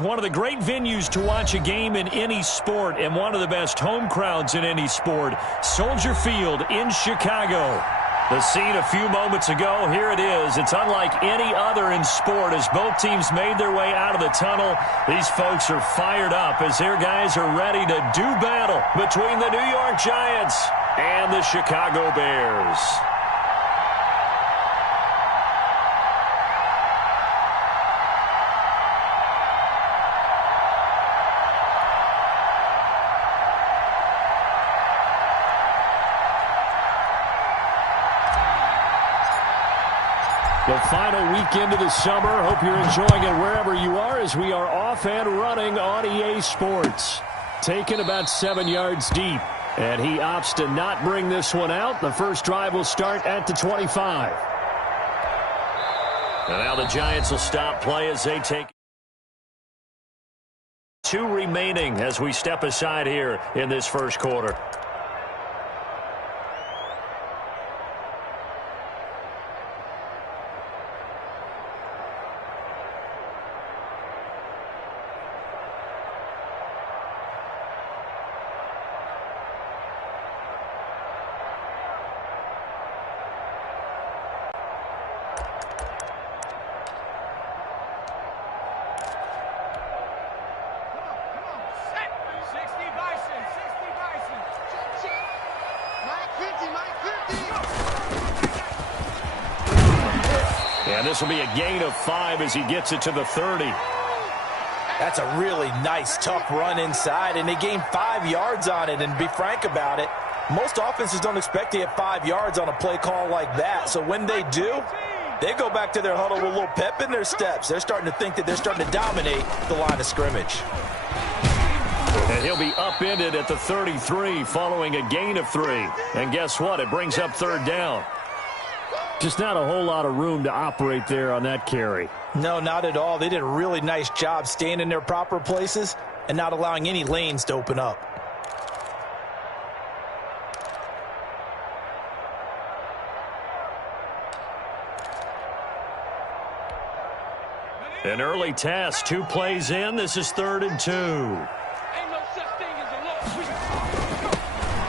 One of the great venues to watch a game in any sport and one of the best home crowds in any sport, Soldier Field in Chicago. The scene a few moments ago, here it is. It's unlike any other in sport as both teams made their way out of the tunnel. These folks are fired up as their guys are ready to do battle between the New York Giants and the Chicago Bears. The final weekend of the summer. Hope you're enjoying it wherever you are as we are off and running on EA Sports. Taken about 7 yards deep. And he opts to not bring this one out. The first drive will start at the 25. And now the Giants will stop play as they take 2 remaining as we step aside here in this first quarter. And this will be a gain of 5 as he gets it to the 30. That's a really nice, tough run inside, and they gained 5 yards on it. And to be frank about it, most offenses don't expect to get 5 yards on a play call like that. So when they do, they go back to their huddle with a little pep in their steps. They're starting to think that they're starting to dominate the line of scrimmage. And he'll be upended at the 33 following a gain of 3. And guess what? It brings up third down. Just not a whole lot of room to operate there on that carry. No, not at all. They did a really nice job staying in their proper places and not allowing any lanes to open up. An early test, 2 plays in. This is 3rd and 2.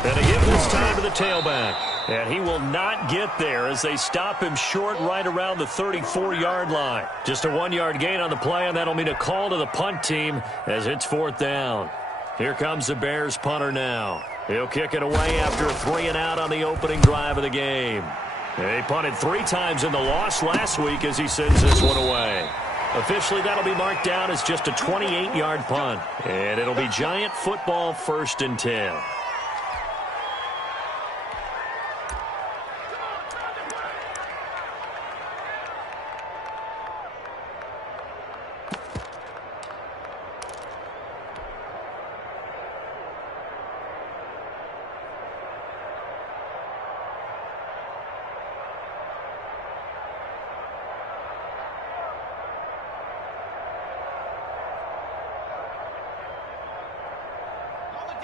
And a give this time to the tailback. And he will not get there as they stop him short right around the 34-yard line. Just a 1-yard gain on the play, and that'll mean a call to the punt team as it's 4th down. Here comes the Bears punter now. He'll kick it away after a 3-and-out on the opening drive of the game. He punted 3 times in the loss last week as he sends this one away. Officially, that'll be marked down as just a 28-yard punt. And it'll be Giant football 1st and 10.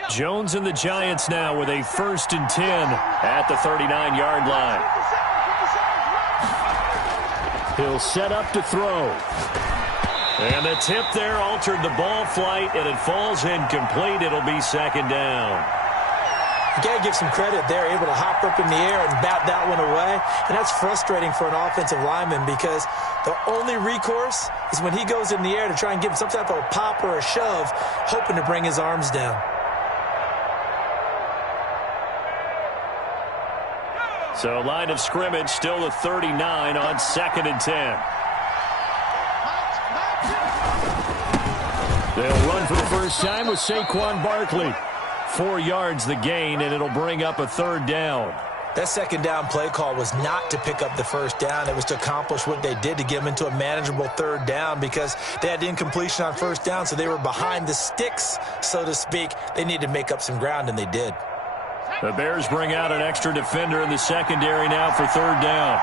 Jones and the Giants now with a 1st and 10 at the 39-yard line. He'll set up to throw. And the tip there altered the ball flight, and it falls incomplete. It'll be 2nd down. You got to give some credit there, able to hop up in the air and bat that one away. And that's frustrating for an offensive lineman because the only recourse is when he goes in the air to try and give some type of a pop or a shove, hoping to bring his arms down. So line of scrimmage still the 39 on 2nd and 10. They'll run for the first time with Saquon Barkley. 4 yards the gain, and it'll bring up a 3rd down. That 2nd down play call was not to pick up the 1st down. It was to accomplish what they did to get them into a manageable 3rd down because they had incompletion on 1st down, so they were behind the sticks, so to speak. They needed to make up some ground, and they did. The Bears bring out an extra defender in the secondary now for 3rd down.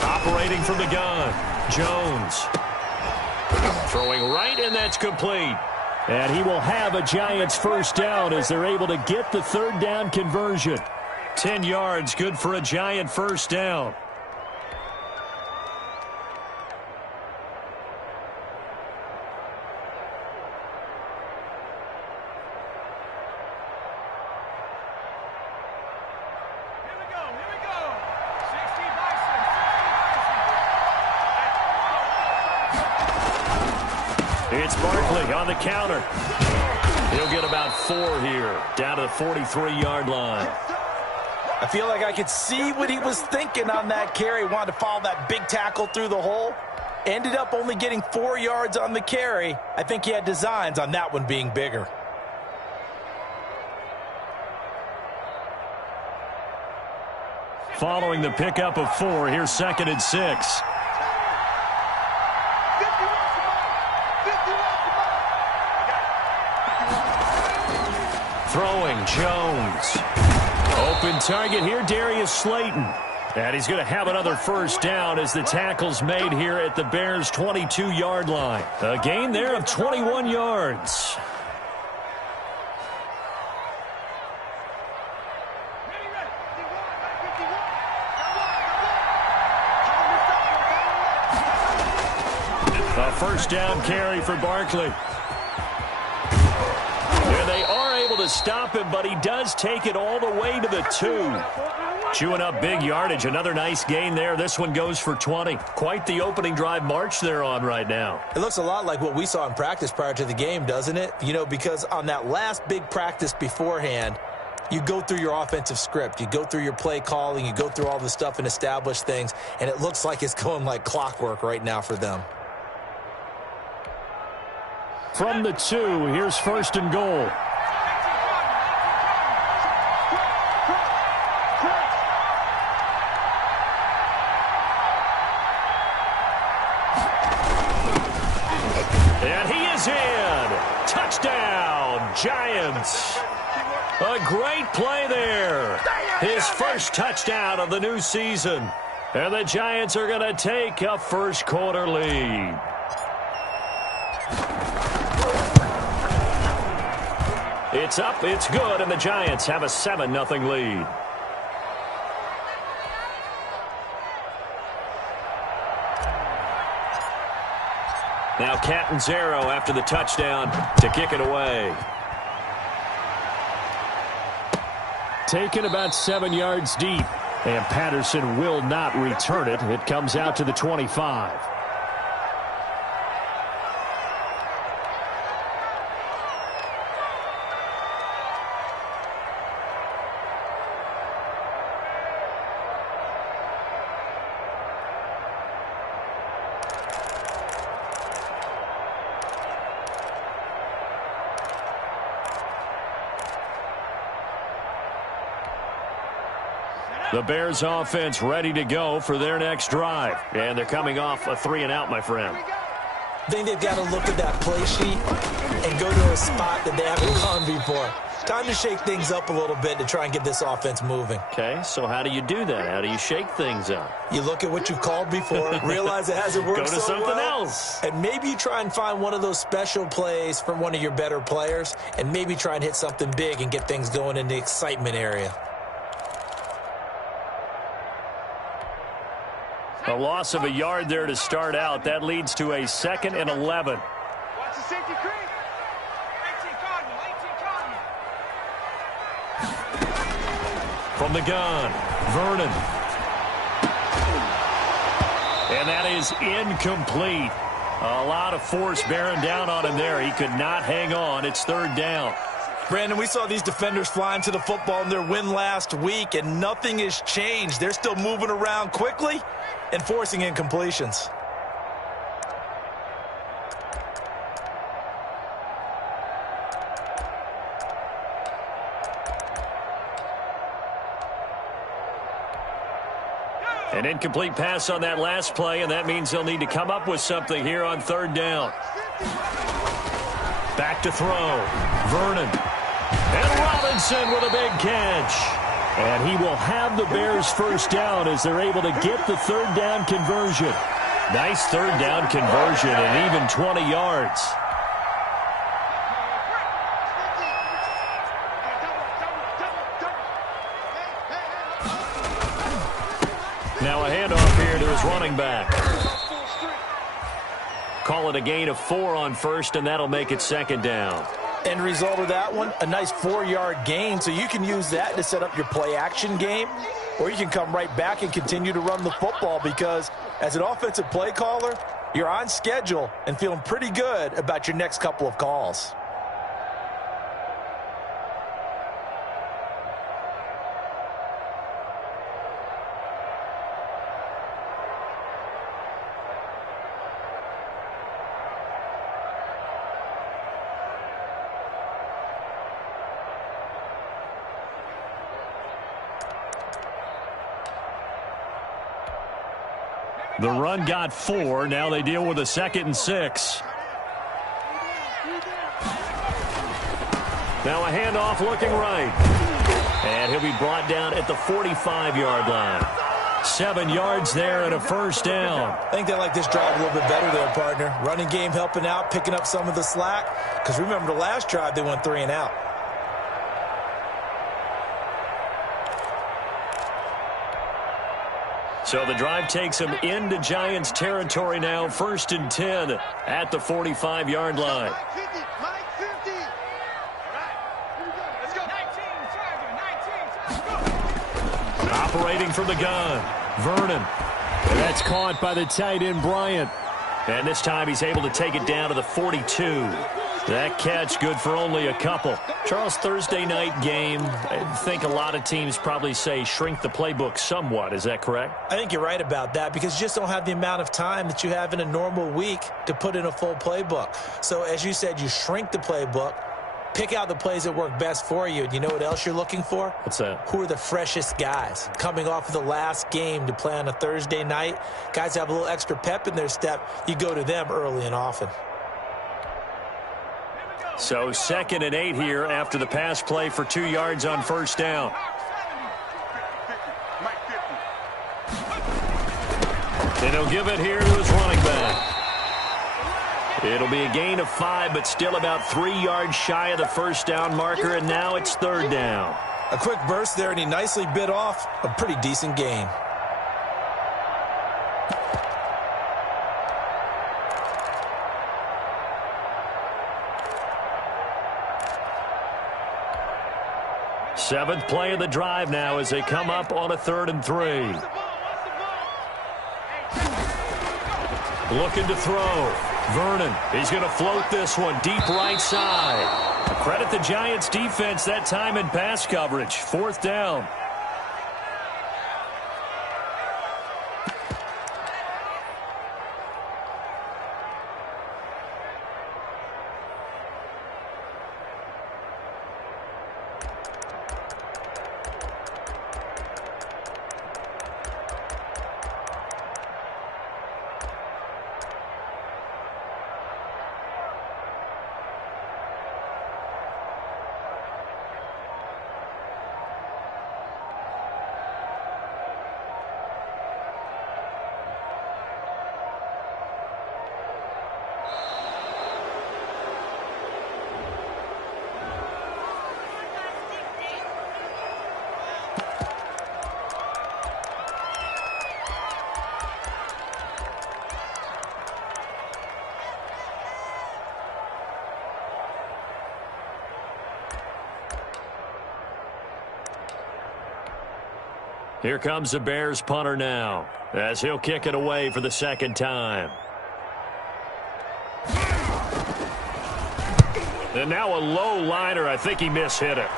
Operating from the gun, Jones. Throwing right, and that's complete. And he will have a Giants first down as they're able to get the third down conversion. 10 yards, good for a Giant first down. It's Barkley on the counter. He'll get about 4 here, down to the 43-yard line. I feel like I could see what he was thinking on that carry. Wanted to follow that big tackle through the hole. Ended up only getting 4 yards on the carry. I think he had designs on that one being bigger. Following the pickup of 4, here's 2nd and 6. Throwing, Jones. Open target here, Darius Slayton. And he's going to have another first down as the tackle's made here at the Bears' 22-yard line. A gain there of 21 yards. A first down carry for Barkley. And they are able to stop him, but he does take it all the way to the 2. Chewing up big yardage. Another nice gain there. This one goes for 20. Quite the opening drive march they're on right now. It looks a lot like what we saw in practice prior to the game, doesn't it? You know, because on that last big practice beforehand, you go through your offensive script. You go through your play calling. You go through all the stuff and establish things. And it looks like it's going like clockwork right now for them. From the 2, here's 1st and goal. And he is in. Touchdown, Giants. A great play there. His first touchdown of the new season. And the Giants are going to take a first quarter lead. It's up, it's good, and the Giants have a 7-0 lead. Now Catanzaro after the touchdown to kick it away. Taken about 7 yards deep, and Patterson will not return it. It comes out to the 25. The Bears offense ready to go for their next drive. And they're coming off a 3-and-out, my friend. I think they've got to look at that play sheet and go to a spot that they haven't gone before. Time to shake things up a little bit to try and get this offense moving. Okay, so how do you do that? How do you shake things up? You look at what you've called before, realize it hasn't worked Go to so something well, else. and maybe you try and find one of those special plays from one of your better players, and maybe try and hit something big and get things going in the excitement area. A loss of a yard there to start out. That leads to a 2nd and 11. Watch the safety creep. 18 Cardinal, 18 Cardinal. From the gun, Vernon. And that is incomplete. A lot of force bearing down on him there. He could not hang on. It's 3rd down. Brandon, we saw these defenders flying to the football in their win last week, and nothing has changed. They're still moving around quickly and forcing incompletions. An incomplete pass on that last play, and that means they'll need to come up with something here on 3rd down. Back to throw. Vernon. And Robinson with a big catch. And he will have the Bears first down as they're able to get the 3rd down conversion. Nice 3rd down conversion and even 20 yards. Now a handoff here to his running back. Call it a gain of 4 on first, and that'll make it second down. End result of that one, a nice 4-yard gain, so you can use that to set up your play-action game, or you can come right back and continue to run the football because as an offensive play caller, you're on schedule and feeling pretty good about your next couple of calls. The run got 4. Now they deal with a 2nd and 6. Now a handoff looking right. And he'll be brought down at the 45-yard line. 7 yards there and a first down. I think they like this drive a little bit better there, partner. Running game helping out, picking up some of the slack. Because remember the last drive, they went 3 and out. So the drive takes him into Giants territory now. 1st and 10 at the 45-yard line. Mike 50. All right. Let's go. 19, Charger, 19. Operating from the gun, Vernon. And that's caught by the tight end, Bryant. And this time he's able to take it down to the 42. That catch good for only a couple. Charles, Thursday night game, I think a lot of teams probably say shrink the playbook somewhat. Is that correct? I think you're right about that because you just don't have the amount of time that you have in a normal week to put in a full playbook. So as you said, you shrink the playbook, pick out the plays that work best for you. And you know what else you're looking for? What's that? Who are the freshest guys coming off of the last game to play on a Thursday night? Guys have a little extra pep in their step. You go to them early and often. So 2nd and 8 here after the pass play for 2 yards on first down. And he'll give it here to his running back. It'll be a gain of 5, but still about 3 yards shy of the first down marker, and now it's 3rd down. A quick burst there, and he nicely bit off a pretty decent gain. Seventh play of the drive now as they come up on a 3rd and 3. Looking to throw. Vernon, he's going to float this one deep right side. Credit the Giants defense that time in pass coverage. 4th down. Here comes the Bears punter now as he'll kick it away for the 2nd time. And now a low liner. I think he mishit it.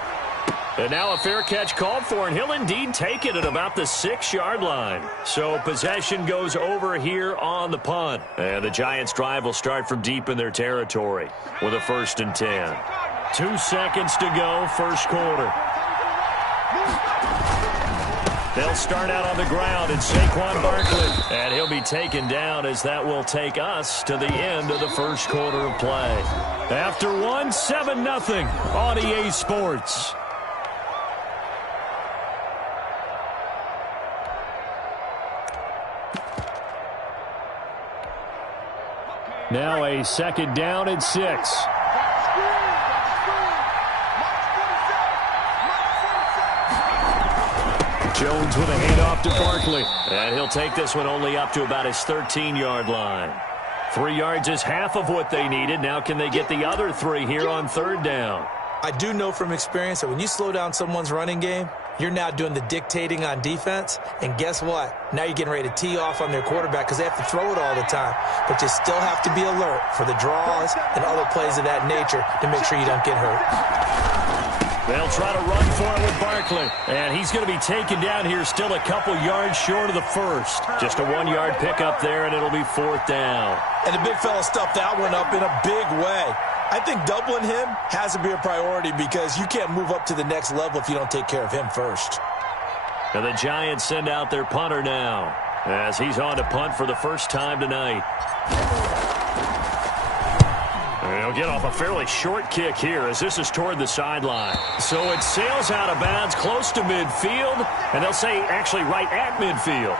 And now a fair catch called for, and he'll indeed take it at about the 6-yard line. So possession goes over here on the punt. And the Giants drive will start from deep in their territory with a 1st and 10. 2 seconds to go, first quarter. They'll start out on the ground, and Saquon Barkley. And he'll be taken down as that will take us to the end of the first quarter of play. After one, 7-0 on EA Sports. Now a 2nd down and 6. Jones with a handoff to Barkley. And he'll take this one only up to about his 13-yard line. 3 yards is half of what they needed. Now can they get the other 3 here on third down? I do know from experience that when you slow down someone's running game, you're now doing the dictating on defense. And guess what? Now you're getting ready to tee off on their quarterback because they have to throw it all the time. But you still have to be alert for the draws and other plays of that nature to make sure you don't get hurt. They'll try to run for it with Barkley. And he's going to be taken down here still a couple yards short of the first. Just a 1-yard pickup there, and it'll be 4th down. And the big fella stuffed that one up in a big way. I think doubling him has to be a priority because you can't move up to the next level if you don't take care of him first. And the Giants send out their punter now as he's on to punt for the first time tonight. He'll get off a fairly short kick here as this is toward the sideline. So it sails out of bounds close to midfield, and they'll say actually right at midfield.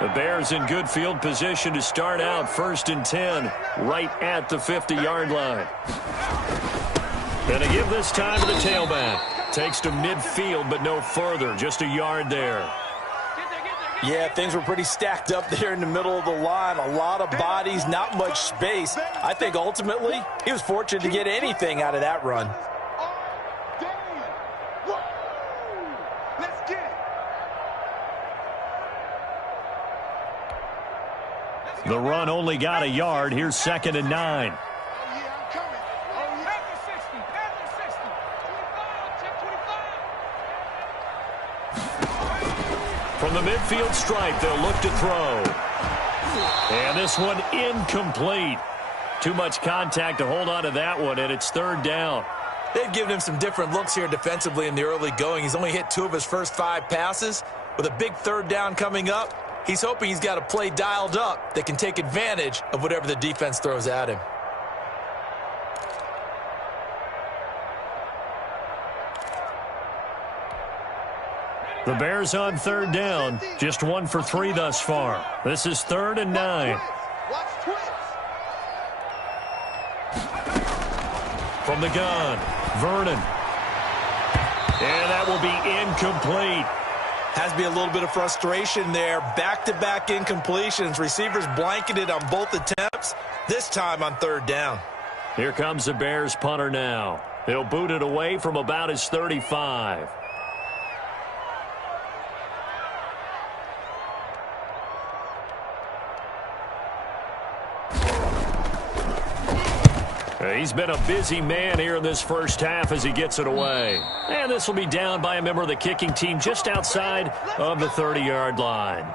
The Bears in good field position to start out 1st and 10 right at the 50-yard line. And to give this time to the tailback. Takes to midfield, but no further. Just a yard there. Yeah, things were pretty stacked up there in the middle of the line. A lot of bodies, not much space. I think ultimately he was fortunate to get anything out of that run. The run only got a yard. Here's 2nd and 9. From the midfield stripe, they'll look to throw. And this one incomplete. Too much contact to hold on to that one, and it's 3rd down. They've given him some different looks here defensively in the early going. He's only hit 2 of his first 5 passes. With a big 3rd down coming up, he's hoping he's got a play dialed up that can take advantage of whatever the defense throws at him. The Bears on 3rd down. Just 1 for 3 thus far. This is 3rd and 9. From the gun, Vernon. And that will be incomplete. Has to be a little bit of frustration there. Back-to-back incompletions. Receivers blanketed on both attempts. This time on 3rd down. Here comes the Bears punter now. He'll boot it away from about his 35. He's been a busy man here in this first half as he gets it away. And this will be down by a member of the kicking team just outside of the 30-yard line.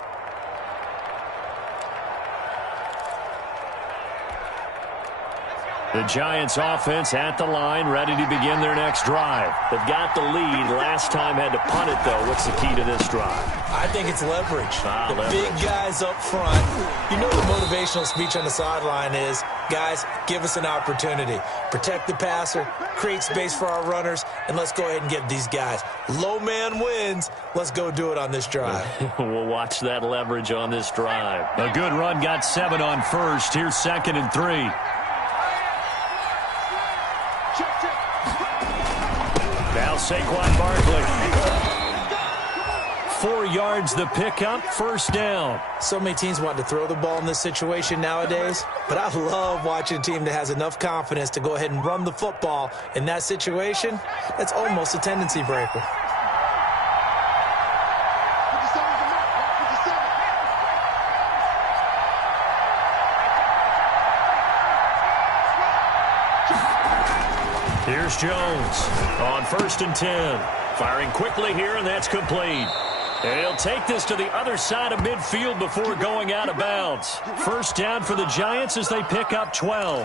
The Giants offense at the line, ready to begin their next drive. They've got the lead. Last time had to punt it, though. What's the key to this drive? I think it's leverage. Leverage. Big guys up front. You know the motivational speech on the sideline is, guys, give us an opportunity. Protect the passer, create space for our runners, and let's go ahead and get these guys. Low man wins. Let's go do it on this drive. We'll watch that leverage on this drive. A good run got 7 on first. Here's 2nd and 3. Now Saquon Barkley. 4 yards the pickup, 1st down. So many teams want to throw the ball in this situation nowadays, but I love watching a team that has enough confidence to go ahead and run the football in that situation. That's almost a tendency breaker. Here's Jones on 1st and 10. Firing quickly here, and that's complete. And he'll take this to the other side of midfield before going out of bounds. 1st down for the Giants as they pick up 12.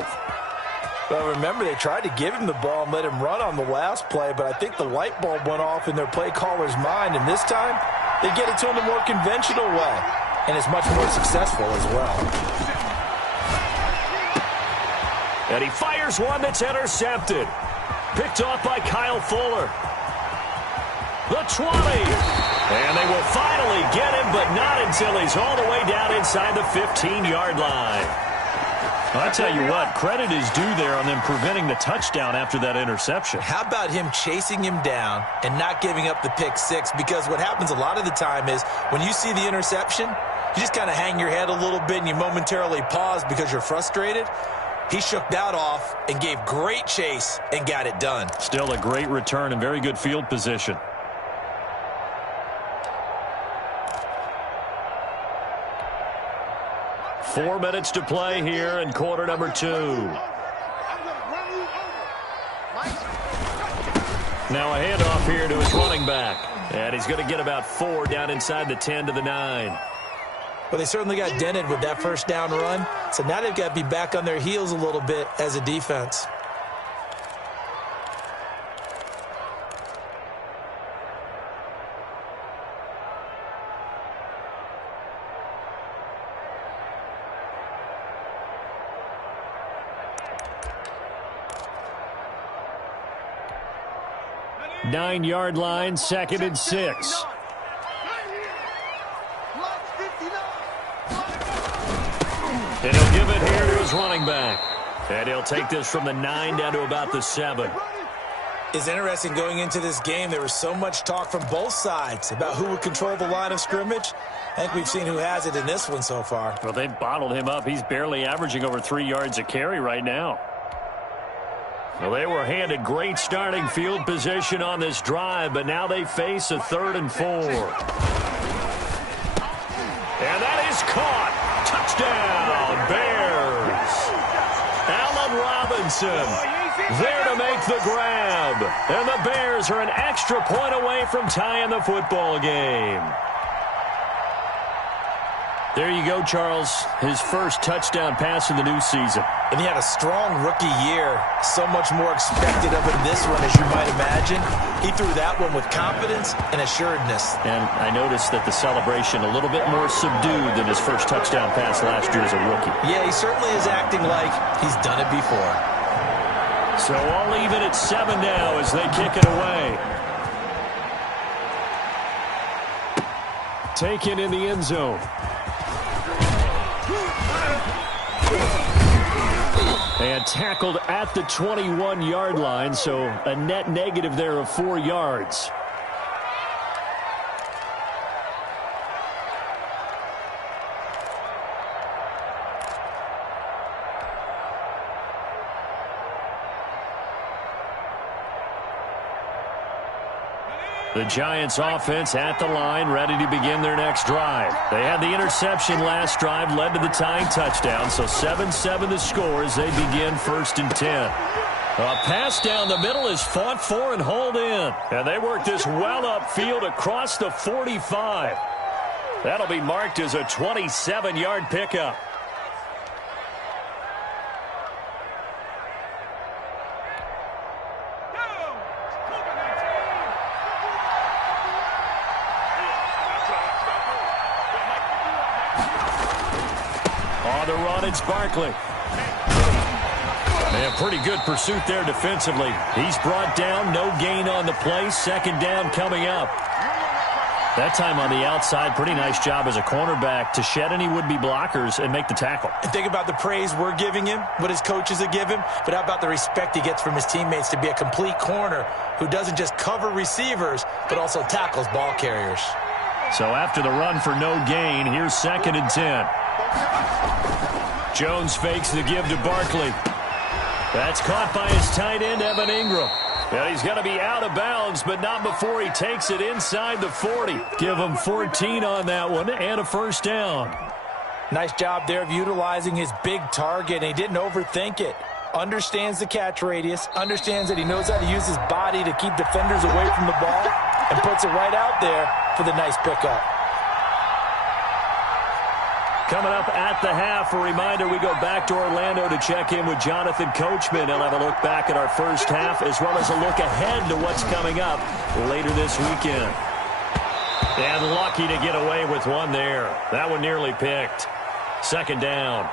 Well, remember, they tried to give him the ball and let him run on the last play, but I think the light bulb went off in their play caller's mind, and this time they get it to him the more conventional way, and it's much more successful as well. And he fires one that's intercepted. Picked off by Kyle Fuller. The 20. And they will finally get him, but not until he's all the way down inside the 15-yard line. I tell you what, credit is due there on them preventing the touchdown after that interception. How about him chasing him down and not giving up the pick six? Because what happens a lot of the time is when you see the interception, you just kind of hang your head a little bit and you momentarily pause because you're frustrated. He shook that off and gave great chase and got it done. Still a great return and very good field position. Four minutes to play here in quarter number 2. Now a handoff here to his running back. And he's going to get about 4 down inside the 10 to the 9. Well, they certainly got dented with that first down run. So now they've got to be back on their heels a little bit as a defense. Nine-yard line, 2nd and 6. And he'll give it here to his running back. And he'll take this from the 9 down to about the 7. It's interesting going into this game. There was so much talk from both sides about who would control the line of scrimmage. I think we've seen who has it in this one so far. Well, they've bottled him up. He's barely averaging over 3 yards a carry right now. Well, they were handed great starting field position on this drive, but now they face a 3rd and 4. And that is caught. Touchdown, Bears. Allen Robinson there to make the grab. And the Bears are an extra point away from tying the football game. There you go, Charles. His first touchdown pass in the new season. And he had a strong rookie year. So much more expected of him this one, as you might imagine. He threw that one with confidence and assuredness. And I noticed that the celebration a little bit more subdued than his first touchdown pass last year as a rookie. Yeah, he certainly is acting like he's done it before. So all even at 7 now as they kick it away. Taken in the end zone. And tackled at the 21-yard line, so a net negative there of 4 yards. The Giants offense at the line, ready to begin their next drive. They had the interception last drive, led to the tying touchdown, so 7-7 the score as they begin 1st and 10. A pass down the middle is fought for and hauled in. And they work this well upfield across the 45. That'll be marked as a 27-yard pickup. On the run, it's Barkley. And pretty good pursuit there defensively. He's brought down, no gain on the play. 2nd down coming up. That time on the outside, pretty nice job as a cornerback to shed any would-be blockers and make the tackle. And think about the praise we're giving him, what his coaches have given him, but how about the respect he gets from his teammates to be a complete corner who doesn't just cover receivers, but also tackles ball carriers. So after the run for no gain, here's 2nd and 10. Jones fakes the give to Barkley. That's caught by his tight end, Evan Ingram. And he's going to be out of bounds, but not before he takes it inside the 40. Give him 14 on that one and a 1st down. Nice job there of utilizing his big target, and he didn't overthink it. Understands the catch radius, understands that he knows how to use his body to keep defenders away from the ball, and puts it right out there for the nice pickup. Coming up at the half, a reminder, we go back to Orlando to check in with Jonathan Coachman. He'll have a look back at our first half as well as a look ahead to what's coming up later this weekend. And lucky to get away with one there. That one nearly picked. 2nd down.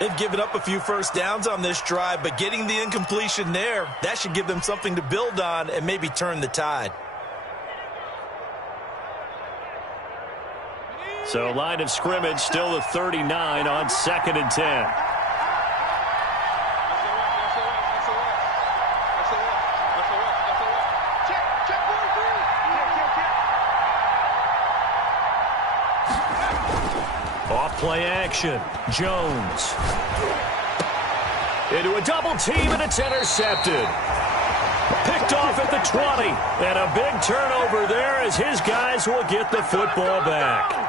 They've given up a few first downs on this drive, but getting the incompletion there, that should give them something to build on and maybe turn the tide. So line of scrimmage still the 39 on 2nd and 10. Off-play action. Jones. Into a double team, and it's intercepted. Picked off at the 20. And a big turnover there as his guys will get the football back.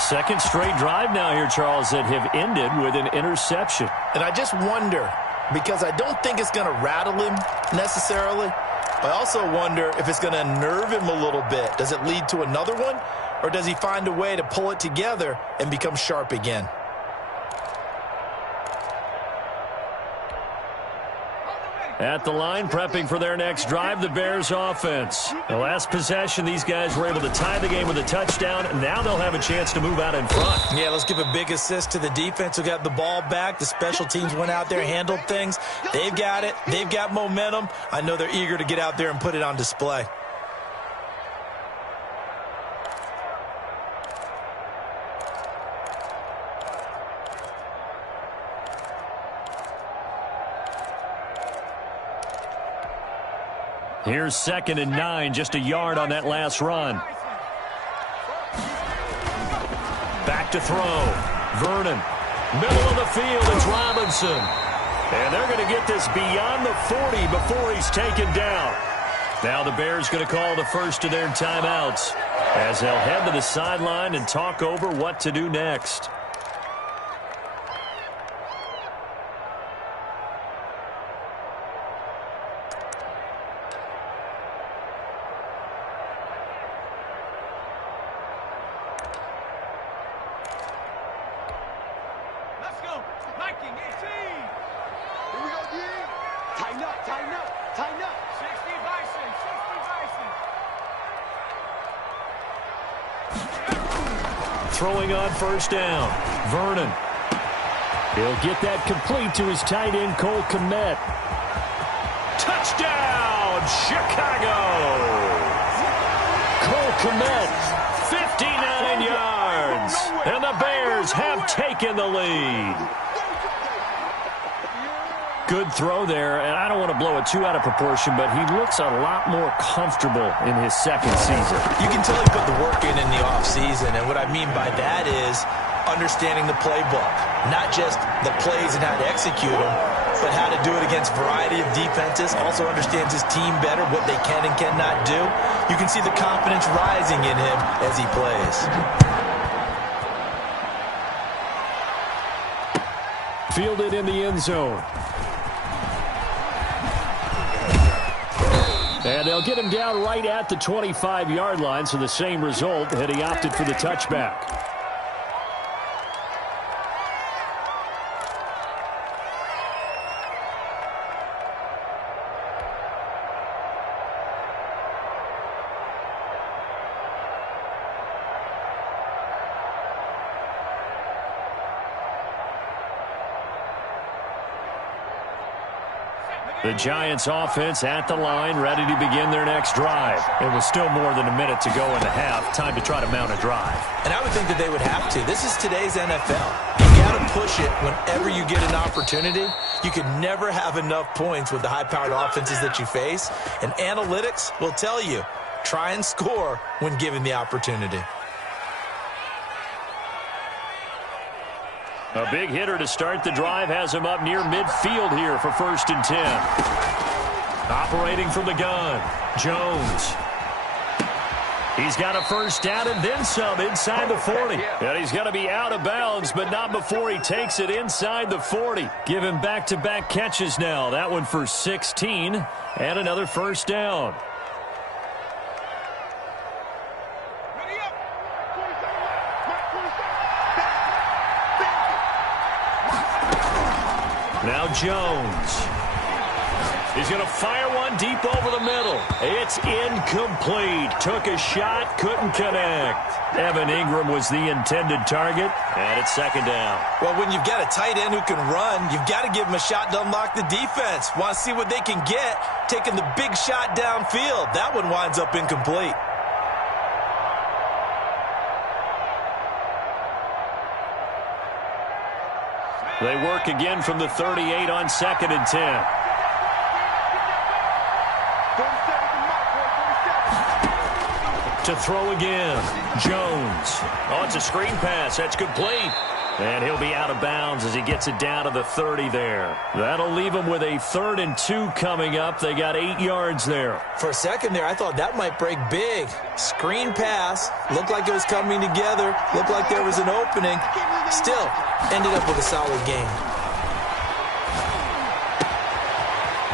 Second straight drive now here, Charles, that have ended with an interception. And I just wonder, because I don't think it's going to rattle him necessarily, I also wonder if it's going to unnerve him a little bit. Does it lead to another one? Or does he find a way to pull it together and become sharp again? At the line, prepping for their next drive, the Bears offense. The last possession, these guys were able to tie the game with a touchdown, and now they'll have a chance to move out in front. Yeah, let's give a big assist to the defense who got the ball back. The special teams went out there, handled things. They've got it. They've got momentum. I know they're eager to get out there and put it on display. Here's 2nd and 9, just a yard on that last run. Back to throw. Vernon. Middle of the field, it's Robinson. And they're going to get this beyond the 40 before he's taken down. Now the Bears going to call the first of their timeouts as they'll head to the sideline and talk over what to do next. Throwing on first down. Vernon. He'll get that complete to his tight end, Cole Kmet. Touchdown, Chicago! Cole Kmet, 59 yards. And the Bears have taken the lead. Good throw there, and I don't want to blow it too out of proportion, but he looks a lot more comfortable in his second season. You can tell he put the work in the offseason, and what I mean by that is understanding the playbook. Not just the plays and how to execute them, but how to do it against a variety of defenses. Also understands his team better, what they can and cannot do. You can see the confidence rising in him as he plays. Fielded in the end zone. And they'll get him down right at the 25-yard line, so the same result had he opted for the touchback. The Giants offense at the line, ready to begin their next drive. It was still more than a minute to go in the half. Time to try to mount a drive. And I would think that they would have to. This is today's NFL. You got to push it whenever you get an opportunity. You can never have enough points with the high-powered offenses that you face. And analytics will tell you, try and score when given the opportunity. A big hitter to start the drive has him up near midfield here for 1st and 10. Operating from the gun, Jones. He's got a first down and then some inside the 40. And he's going to be out of bounds, but not before he takes it inside the 40. Give him back-to-back catches now. That one for 16 and another first down. Now Jones. He's going to fire one deep over the middle. It's incomplete. Took a shot, couldn't connect. Evan Ingram was the intended target, and it's 2nd down. Well, when you've got a tight end who can run, you've got to give him a shot to unlock the defense. Want to see what they can get, taking the big shot downfield. That one winds up incomplete. They work again from the 38 on 2nd and 10. To throw again, Jones. Oh, it's a screen pass. That's complete. And he'll be out of bounds as he gets it down to the 30 there. That'll leave him with a 3rd and 2 coming up. They got 8 yards there. For a second there, I thought that might break big. Screen pass. Looked like it was coming together. Looked like there was an opening. Still, ended up with a solid gain.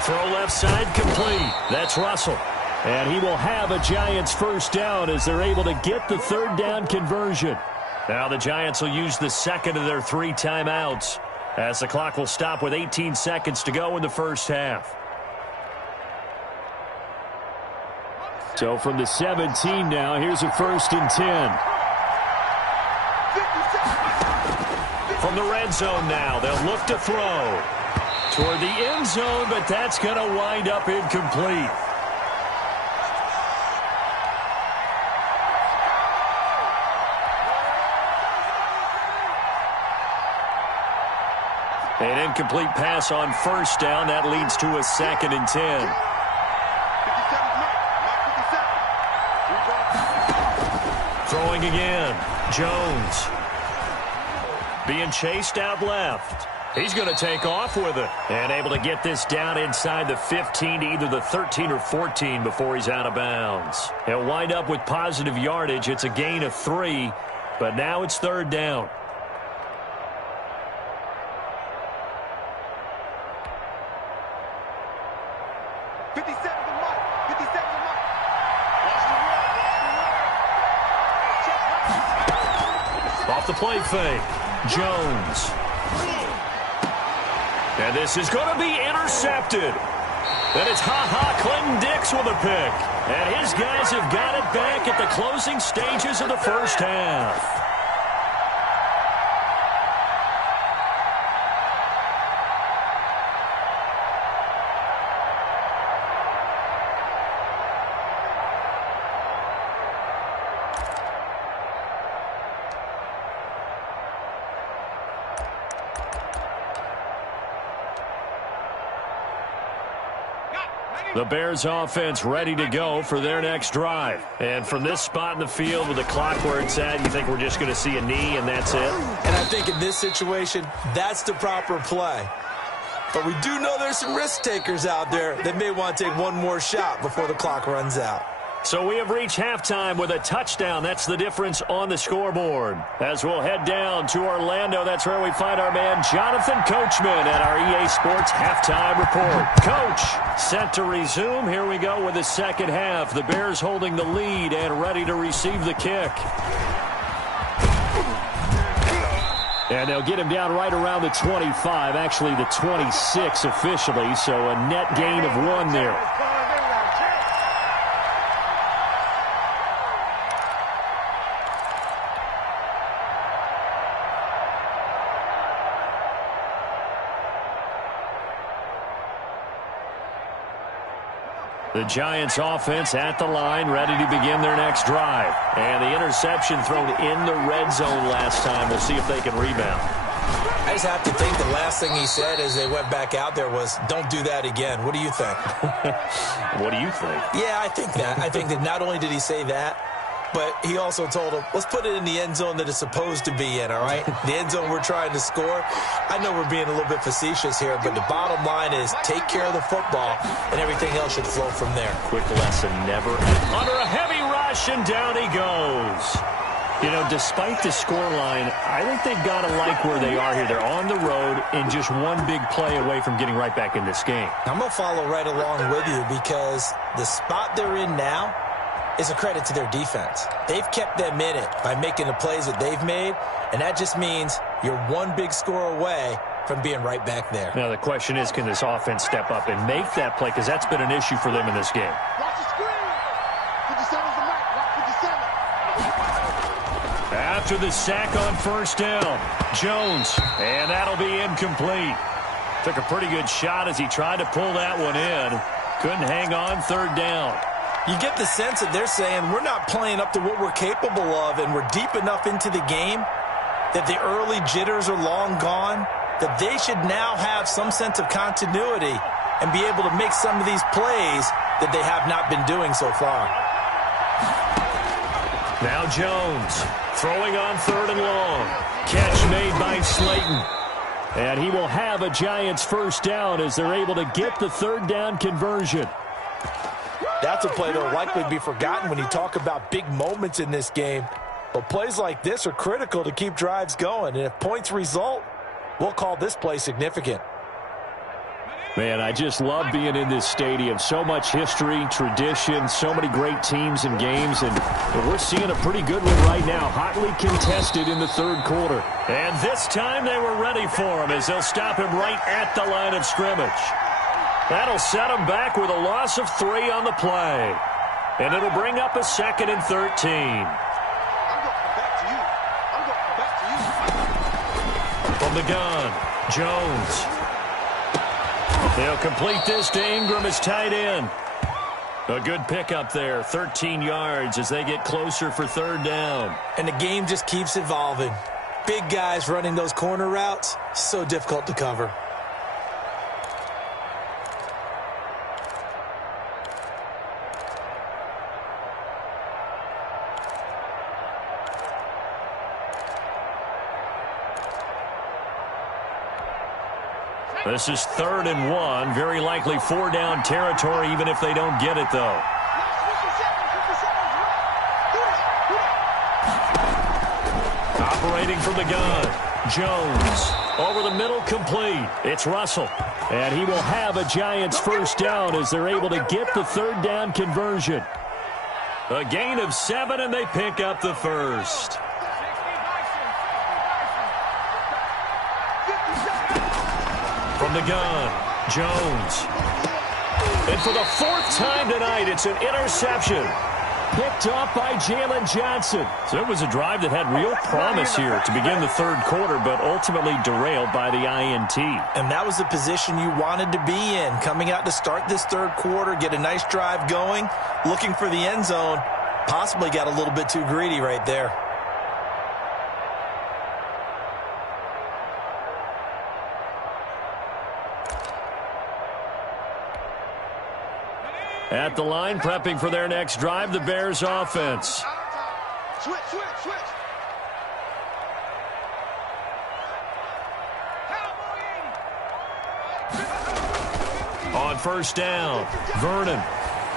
Throw left side complete. That's Russell. And he will have a Giants first down as they're able to get the 3rd down conversion. Now the Giants will use the 2nd of their 3 timeouts as the clock will stop with 18 seconds to go in the first half. So from the 17 now, here's a 1st and 10. From the red zone now, they'll look to throw toward the end zone, but that's going to wind up incomplete. An incomplete pass on 1st down. That leads to a 2nd and 10. Throwing again. Jones. Being chased out left. He's going to take off with it. And able to get this down inside the 15 to either the 13 or 14 before he's out of bounds. He'll wind up with positive yardage. It's a gain of 3, but now it's 3rd down. Off the play fake, Jones. And this is going to be intercepted. And it's Clinton Dix with a pick. And his guys have got it back at the closing stages of the first half. The Bears offense ready to go for their next drive. And from this spot in the field with the clock where it's at, you think we're just going to see a knee and that's it? And I think in this situation, that's the proper play. But we do know there's some risk takers out there that may want to take one more shot before the clock runs out. So we have reached halftime with a touchdown. That's the difference on the scoreboard. As we'll head down to Orlando, that's where we find our man Jonathan Coachman at our EA Sports Halftime Report. Coach, set to resume. Here we go with the second half. The Bears holding the lead and ready to receive the kick. And they'll get him down right around the 25, actually the 26 officially, so a net gain of 1 there. The Giants offense at the line, ready to begin their next drive. And the interception thrown in the red zone last time. We'll see if they can rebound. I just have to think the last thing he said as they went back out there was, don't do that again. What do you think? What do you think? Yeah, I think that. I think that not only did he say that, but he also told him, let's put it in the end zone that it's supposed to be in, all right? The end zone we're trying to score. I know we're being a little bit facetious here, but the bottom line is take care of the football, and everything else should flow from there. Quick lesson, never. Under a heavy rush, and down he goes. You know, despite the scoreline, I think they've got to like where they are here. They're on the road and just one big play away from getting right back in this game. I'm going to follow right along with you because the spot they're in now is a credit to their defense. They've kept them in it by making the plays that they've made, and that just means you're one big score away from being right back there. Now, the question is, can this offense step up and make that play? Because that's been an issue for them in this game. After the sack on first down, Jones, and that'll be incomplete. Took a pretty good shot as he tried to pull that one in. Couldn't hang on, third down. You get the sense that they're saying we're not playing up to what we're capable of, and we're deep enough into the game that the early jitters are long gone. that they should now have some sense of continuity and be able to make some of these plays that they have not been doing so far. Now Jones throwing on 3rd and long. Catch made by Slayton. And he will have a Giants first down as they're able to get the 3rd down conversion. That's a play that will likely be forgotten when you talk about big moments in this game. But plays like this are critical to keep drives going. And if points result, we'll call this play significant. Man, I just love being in this stadium. So much history, tradition, so many great teams and games. And we're seeing a pretty good one right now. Hotly contested in the 3rd quarter. And this time they were ready for him as they'll stop him right at the line of scrimmage. That'll set him back with a loss of 3 on the play. And it'll bring up a 2nd and 13. From the gun, Jones. They'll complete this to Ingram as tight end. A good pickup there, 13 yards as they get closer for 3rd down. And the game just keeps evolving. Big guys running those corner routes, so difficult to cover. This is 3rd and 1. Very likely 4 down territory, even if they don't get it, though. Operating from the gun. Jones. Over the middle, complete. It's Russell. And he will have a Giants first down as they're able to get the 3rd down conversion. A gain of 7, and they pick up the first. From the gun, Jones. And for the 4th time tonight, it's an interception. Picked off by Jalen Johnson. So it was a drive that had real promise here to begin the 3rd quarter, but ultimately derailed by the INT. And that was the position you wanted to be in. Coming out to start this 3rd quarter, get a nice drive going, looking for the end zone. Possibly got a little bit too greedy right there. At the line, prepping for their next drive, the Bears offense. Switch. On 1st down, Vernon.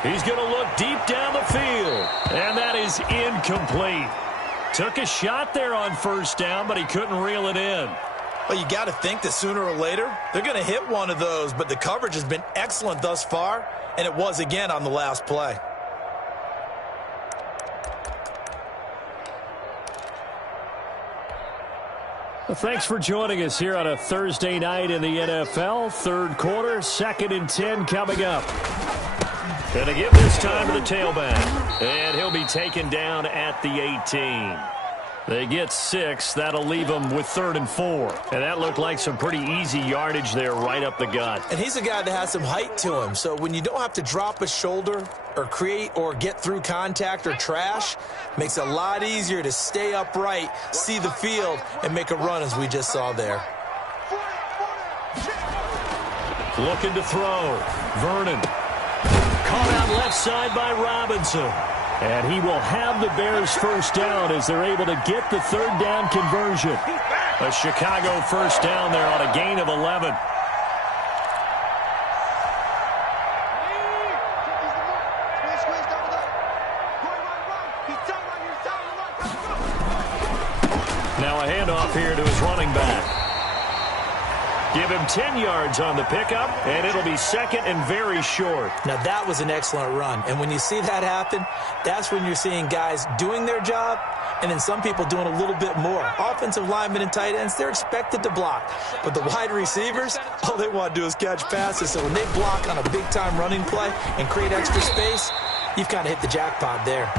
He's going to look deep down the field. And that is incomplete. Took a shot there on 1st down, but he couldn't reel it in. Well, you got to think that sooner or later, they're going to hit one of those, but the coverage has been excellent thus far, and it was again on the last play. Well, thanks for joining us here on a Thursday night in the NFL. 3rd quarter, 2nd and 10 coming up. Going to give this time to the tailback, and he'll be taken down at the 18. They get 6. That'll leave them with 3rd and 4. And that looked like some pretty easy yardage there right up the gut. And he's a guy that has some height to him. So when you don't have to drop a shoulder or create or get through contact or trash, makes it a lot easier to stay upright, see the field, and make a run as we just saw there. Looking to throw. Vernon. Caught out left side by Robinson. And he will have the Bears first down as they're able to get the 3rd down conversion. A Chicago first down there on a gain of 11. Now a handoff here to his running back. Give him 10 yards on the pickup, and it'll be 2nd and very short. Now, that was an excellent run. And when you see that happen, that's when you're seeing guys doing their job and then some people doing a little bit more. Offensive linemen and tight ends, they're expected to block. But the wide receivers, all they want to do is catch passes. So when they block on a big-time running play and create extra space, you've kind of hit the jackpot there.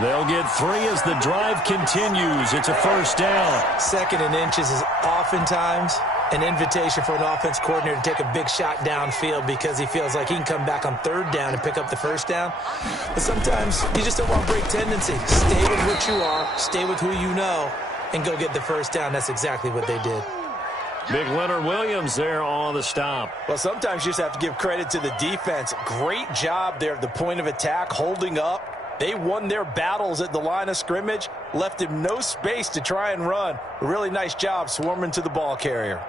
They'll get 3 as the drive continues. It's a first down. 2nd and inches is oftentimes an invitation for an offense coordinator to take a big shot downfield because he feels like he can come back on 3rd down and pick up the first down. But sometimes you just don't want to break tendency. Stay with what you are, stay with who you know, and go get the first down. That's exactly what they did. Big Leonard Williams there on the stop. Well, sometimes you just have to give credit to the defense. Great job there at the point of attack, holding up. They won their battles at the line of scrimmage, left him no space to try and run. A really nice job swarming to the ball carrier.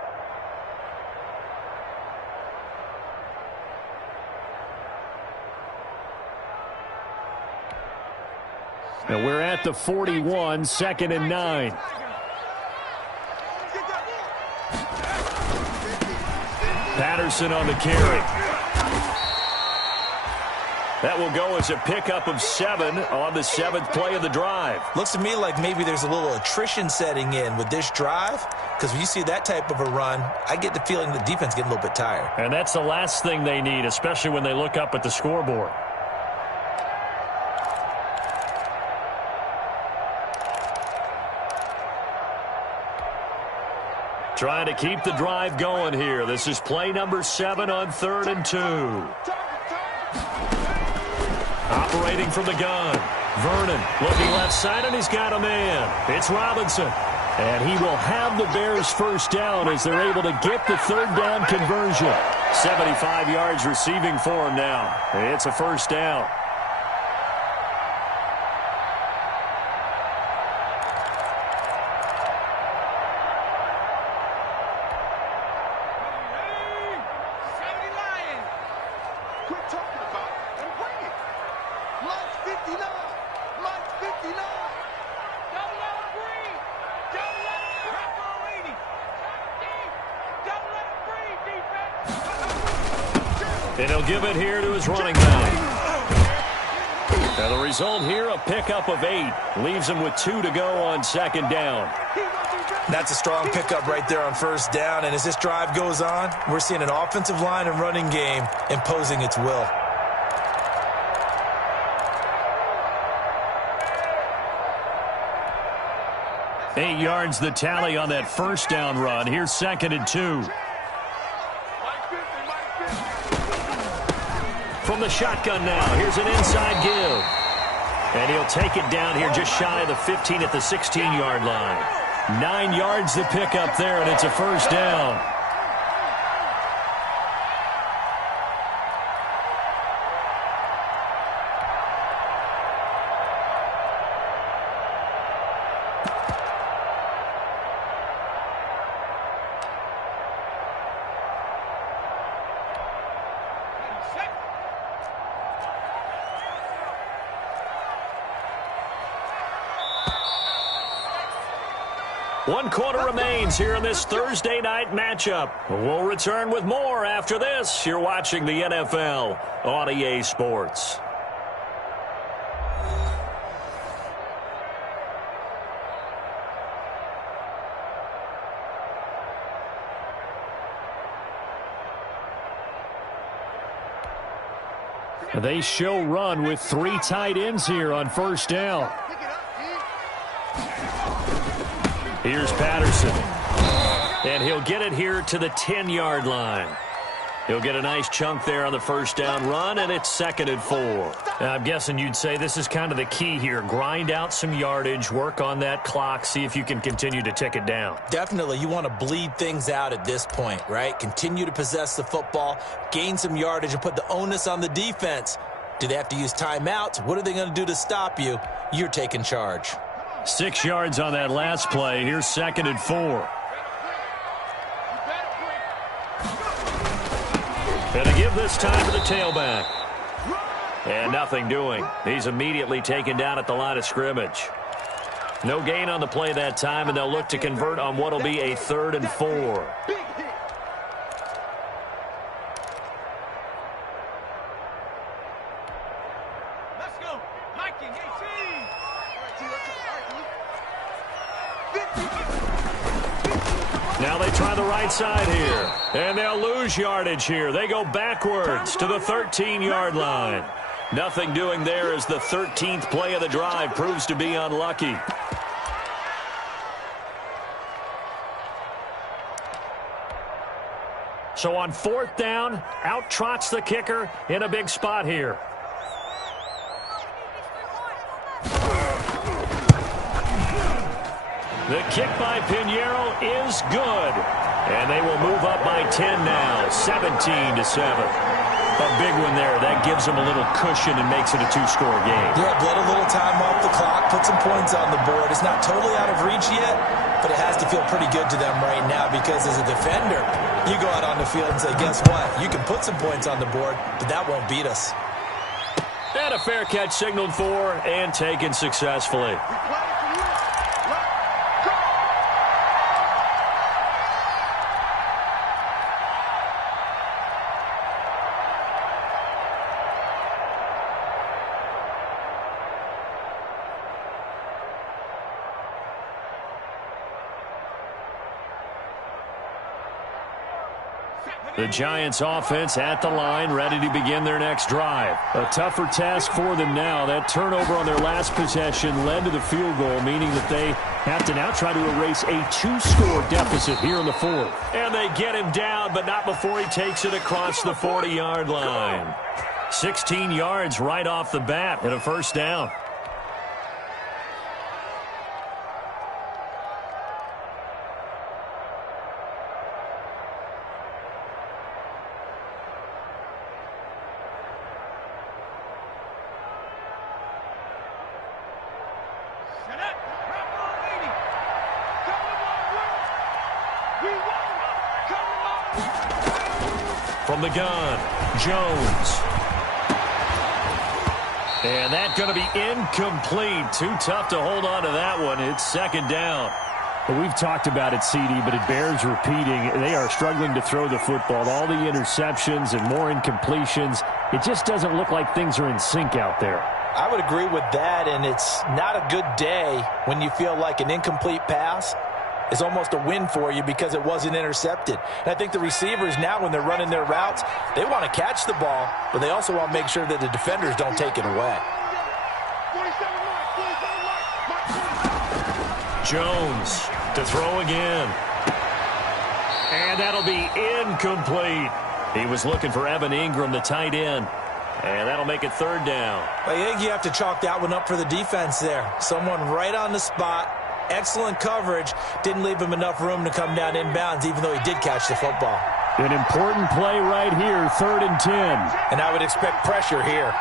And we're at the 41, 2nd and 9. Patterson on the carry. That will go as a pickup of 7 on the 7th play of the drive. Looks to me like maybe there's a little attrition setting in with this drive, because when you see that type of a run, I get the feeling the defense getting a little bit tired. And that's the last thing they need, especially when they look up at the scoreboard. Trying to keep the drive going here. This is play number 7 on 3rd and 2. Operating from the gun. Vernon looking left side, and he's got a man. It's Robinson. And he will have the Bears first down as they're able to get the 3rd down conversion. 75 yards receiving for him now. It's a first down. And he'll give it here to his running back. And the result here, a pickup of 8. Leaves him with 2 to go on 2nd down. That's a strong pickup right there on 1st down. And as this drive goes on, we're seeing an offensive line and running game imposing its will. Eight yards the tally on that 1st down run. Here's 2nd and 2. From the shotgun now, here's an inside give. And he'll take it down here just shy of the 15 at the 16-yard line. 9 yards the pickup there, and it's a first down. One quarter remains here in this Thursday night matchup. We'll return with more after this. You're watching the NFL on EA Sports. They show run with 3 tight ends here on 1st down. Here's Patterson. And he'll get it here to the 10-yard line. He'll get a nice chunk there on the 1st down run, and it's 2nd and 4. I'm guessing you'd say this is kind of the key here. Grind out some yardage, work on that clock, see if you can continue to tick it down. Definitely. You want to bleed things out at this point, right? Continue to possess the football, gain some yardage, and put the onus on the defense. Do they have to use timeouts? What are they going to do to stop you? You're taking charge. 6 yards on that last play. Here's 2nd and 4. And to give this time to the tailback. And nothing doing. He's immediately taken down at the line of scrimmage. No gain on the play that time, and they'll look to convert on what will be a 3rd and 4. Now they try the right side here, and they'll lose yardage here. They go backwards to the 13-yard line. Nothing doing there as the 13th play of the drive proves to be unlucky. So on 4th down, out trots the kicker in a big spot here. The kick by Pinheiro is good. And they will move up by 10 now, 17-7. A big one there. That gives them a little cushion and makes it a two-score game. Yeah, bled a little time off the clock, put some points on the board. It's not totally out of reach yet, but it has to feel pretty good to them right now because as a defender, you go out on the field and say, guess what? You can put some points on the board, but that won't beat us. And a fair catch signaled for and taken successfully. The Giants offense at the line, ready to begin their next drive. A tougher task for them now. That turnover on their last possession led to the field goal, meaning that they have to now try to erase a two-score deficit here in the fourth. And they get him down, but not before he takes it across the 40-yard line. 16 yards right off the bat and a first down. From the gun, Jones. And that's going to be incomplete. Too tough to hold on to that one. It's second down. Well, we've talked about it, CD, but it bears repeating. They are struggling to throw the football. All the interceptions and more incompletions. It just doesn't look like things are in sync out there. I would agree with that, and it's not a good day when you feel like an incomplete pass is almost a win for you because it wasn't intercepted. And I think the receivers now, when they're running their routes, they want to catch the ball, but they also want to make sure that the defenders don't take it away. Jones to throw again. And that'll be incomplete. He was looking for Evan Ingram, the tight end. And that'll make it third down. I think you have to chalk that one up for the defense there. Someone right on the spot. Excellent coverage. Didn't leave him enough room to come down inbounds, even though he did catch the football. An important play right here, 3rd and 10. And I would expect pressure here.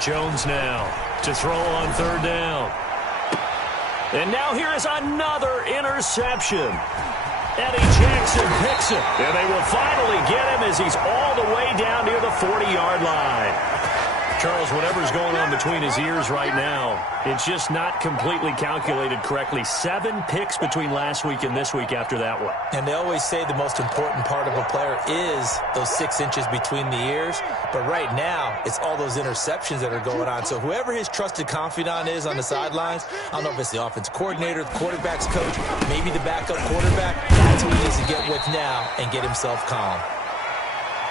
Jones now to throw on third down. And now here is another interception. Eddie Jackson picks it. And they will finally get him as he's all the way down near the 40-yard line. Charles, whatever's going on between his ears right now, it's just not completely calculated correctly. 7 picks between last week and this week after that one. And they always say the most important part of a player is those 6 inches between the ears. But right now, it's all those interceptions that are going on. So whoever his trusted confidant is on the sidelines, I don't know if it's the offense coordinator, the quarterback's coach, maybe the backup quarterback, that's who he needs to get with now and get himself calm.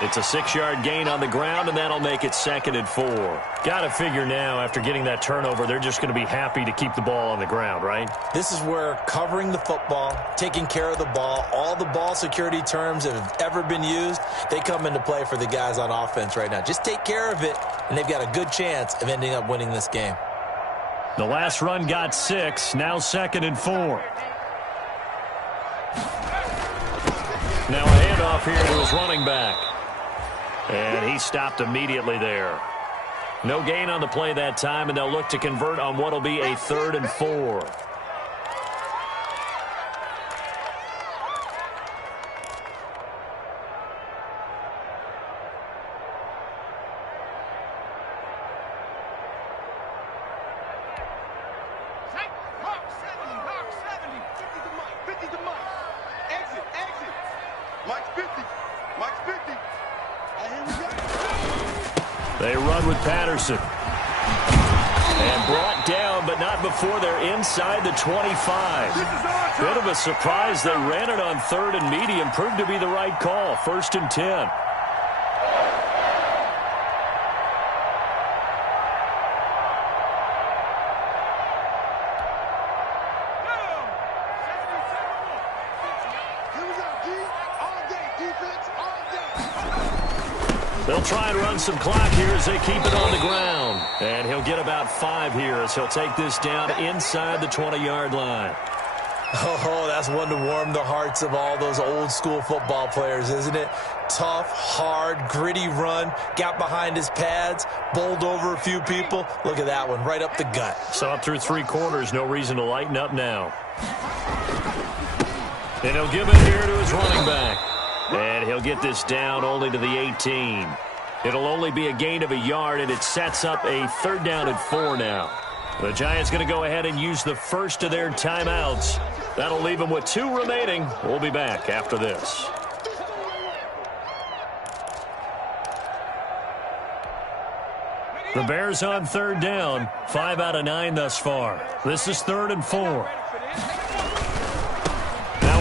It's a 6-yard gain on the ground, and that'll make it 2nd and 4. Got to figure now, after getting that turnover, they're just going to be happy to keep the ball on the ground, right? This is where covering the football, taking care of the ball, all the ball security terms that have ever been used, they come into play for the guys on offense right now. Just take care of it, and they've got a good chance of ending up winning this game. The last run got 6, now 2nd and 4. Now a handoff here to his running back. And he stopped immediately there. No gain on the play that time, and they'll look to convert on what will be a 3rd and 4. They run with Patterson. And brought down, but not before they're inside the 25. Bit of a surprise. They ran it on 3rd and medium. Proved to be the right call. 1st and 10. They'll try and run some clock here as they keep it on the ground. And he'll get about 5 here as he'll take this down inside the 20-yard line. Oh, that's one to warm the hearts of all those old-school football players, isn't it? Tough, hard, gritty run, got behind his pads, bowled over a few people. Look at that one, right up the gut. So up through 3 quarters, no reason to lighten up now. And he'll give it here to his running back. And he'll get this down only to the 18. It'll only be a gain of a yard, and it sets up a 3rd down and 4 now. The Giants going to go ahead and use the first of their timeouts. That'll leave them with 2 remaining. We'll be back after this. The Bears on 3rd down. 5 out of 9 thus far. This is 3rd and 4.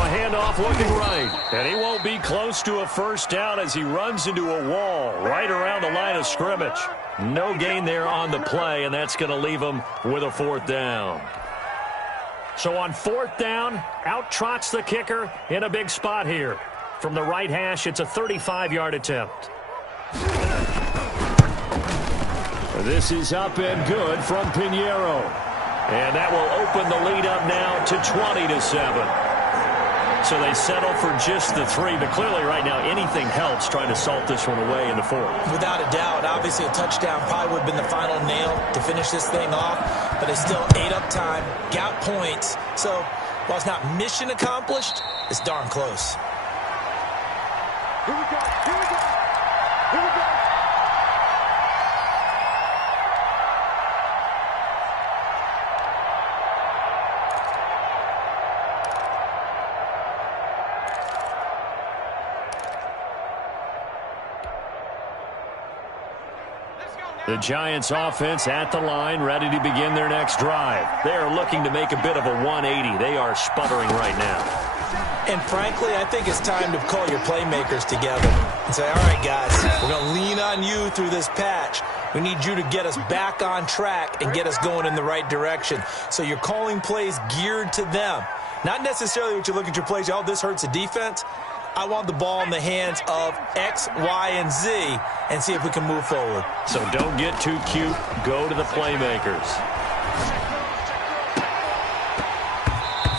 Handoff looking right, and he won't be close to a 1st down as he runs into a wall right around the line of scrimmage. No gain there on the play, and that's going to leave him with a 4th down. So on 4th down, out trots the kicker in a big spot here. From the right hash, it's a 35-yard attempt. This is up and good from Pinheiro. And that will open the lead up now to 20-7. So they settle for just the 3, but clearly right now anything helps trying to salt this one away in the 4th. Without a doubt, obviously a touchdown probably would have been the final nail to finish this thing off, but they still ate up time, got points. So while it's not mission accomplished, it's darn close. Here we go, here we go, here we go. The Giants offense at the line, ready to begin their next drive. They are looking to make a bit of a 180. They are sputtering right now. And frankly, I think it's time to call your playmakers together and say, all right, guys, we're going to lean on you through this patch. We need you to get us back on track and get us going in the right direction. So you're calling plays geared to them. Not necessarily what you look at your plays, oh, this hurts the defense. I want the ball in the hands of X, Y, and Z and see if we can move forward. So don't get too cute. Go to the playmakers.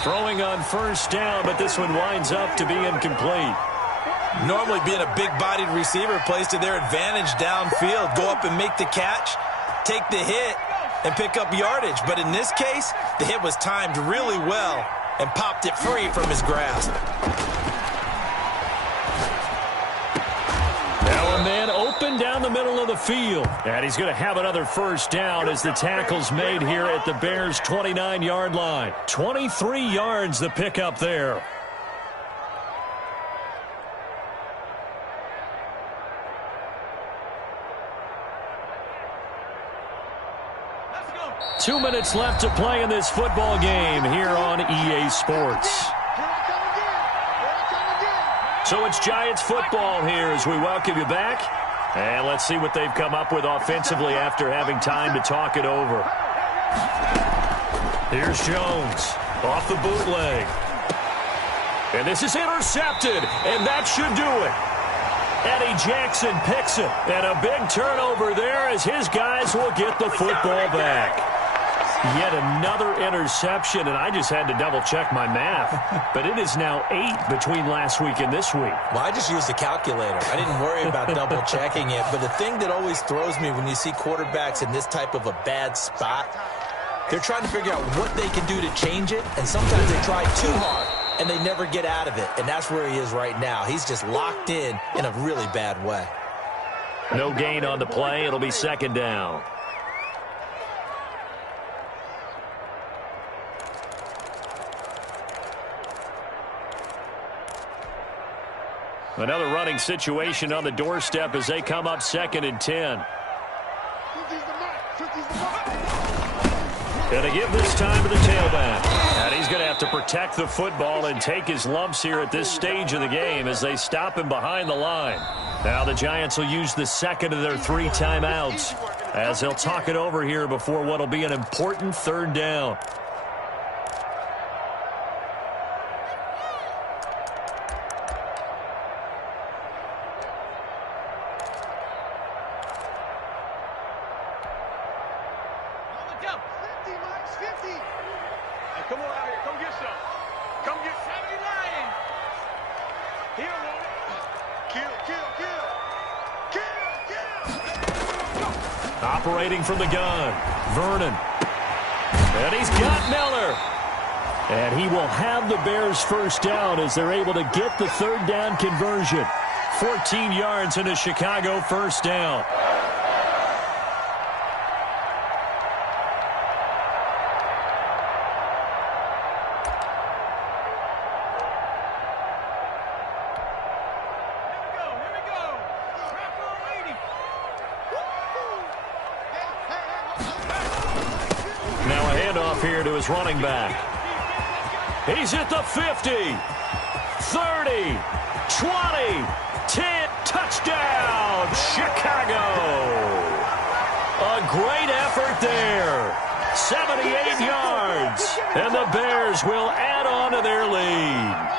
Throwing on 1st down, but this one winds up to be incomplete. Normally being a big-bodied receiver plays to their advantage downfield. Go up and make the catch, take the hit, and pick up yardage. But in this case, the hit was timed really well and popped it free from his grasp. Now a man open down the middle of the field. And he's going to have another 1st down as the tackle's made here at the Bears' 29-yard line. 23 yards the pickup there. Let's go. 2 minutes left to play in this football game here on EA Sports. So it's Giants football here as we welcome you back. And let's see what they've come up with offensively after having time to talk it over. Here's Jones off the bootleg. And this is intercepted, and that should do it. Eddie Jackson picks it, and a big turnover there as his guys will get the football back. Yet another interception, and I just had to double-check my math. But it is now 8 between last week and this week. Well, I just used a calculator. I didn't worry about double-checking it. But the thing that always throws me when you see quarterbacks in this type of a bad spot, they're trying to figure out what they can do to change it, and sometimes they try too hard, and they never get out of it. And that's where he is right now. He's just locked in a really bad way. No gain on the play. It'll be 2nd down. Another running situation on the doorstep as they come up 2nd and 10. Going to give this time to the tailback. And he's going to have to protect the football and take his lumps here at this stage of the game as they stop him behind the line. Now the Giants will use the 2nd of their 3 timeouts as they'll talk it over here before what will be an important 3rd down. Operating from the gun, Vernon. And he's got Miller. And he will have the Bears first down as they're able to get the third down conversion. 14 yards into Chicago first down. Now a handoff here to his running back. He's at the 50, 30, 20, 10, touchdown, Chicago. A great effort there. 78 yards, and the Bears will add on to their lead.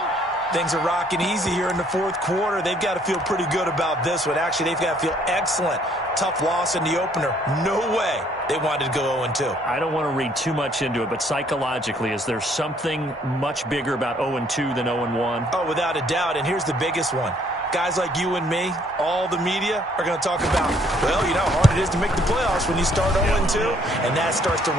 Things are rocking easy here in the fourth quarter. They've got to feel pretty good about this one. Actually, they've got to feel excellent. Tough loss in the opener. No way they wanted to go 0-2. I don't want to read too much into it, but psychologically, is there something much bigger about 0-2 than 0-1? Oh, without a doubt, and here's the biggest one. Guys like you and me, all the media, are going to talk about, well, you know how hard it is to make the playoffs when you start 0-2, and that starts to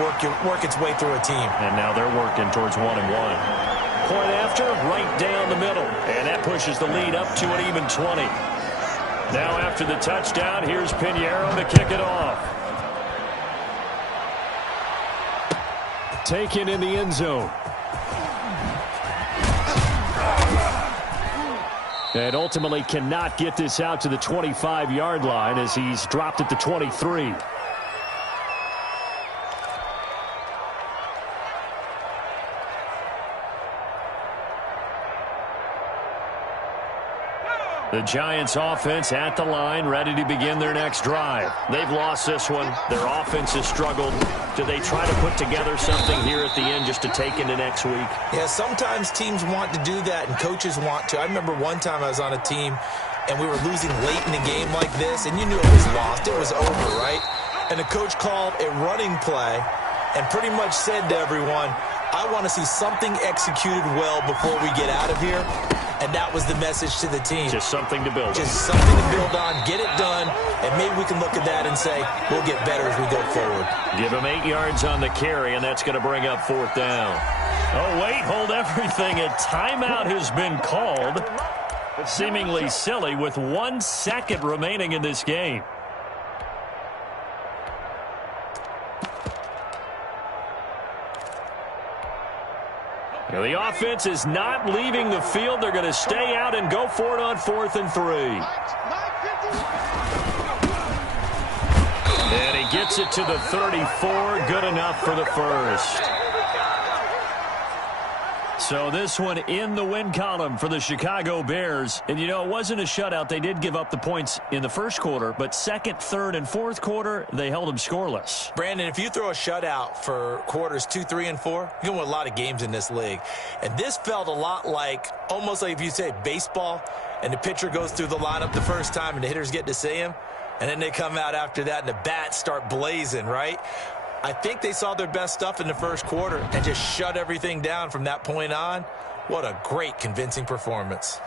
work its way through a team. And now they're working towards 1-1. Point after, right down the middle. And that pushes the lead up to an even 20. Now after the touchdown, here's Pinheiro to kick it off. Taken in the end zone. And ultimately cannot get this out to the 25-yard line as he's dropped at the 23. The Giants offense at the line, ready to begin their next drive. They've lost this one. Their offense has struggled. Do they try to put together something here at the end just to take into next week? Yeah, sometimes teams want to do that and coaches want to. I remember one time I was on a team and we were losing late in the game like this, and you knew it was lost. It was over, right? And the coach called a running play and pretty much said to everyone, I want to see something executed well before we get out of here. And that was the message to the team. Just something to build on. Just something to build on, get it done, and maybe we can look at that and say, we'll get better as we go forward. Give him 8 yards on the carry, and that's going to bring up fourth down. Oh, wait, hold everything. A timeout has been called. Seemingly silly with 1 second remaining in this game. Now, the offense is not leaving the field. They're going to stay out and go for it on 4th and 3. And he gets it to the 34. Good enough for the first. So this one in the win column for the Chicago Bears. And, you know, it wasn't a shutout. They did give up the points in the first quarter, but second, third, and fourth quarter, they held them scoreless. Brandon, if you throw a shutout for quarters 2, 3, and 4, you're going to win a lot of games in this league. And this felt a lot like, almost like if you say baseball, and the pitcher goes through the lineup the first time and the hitters get to see him, and then they come out after that and the bats start blazing, right? I think they saw their best stuff in the first quarter and just shut everything down from that point on. What a great, convincing performance.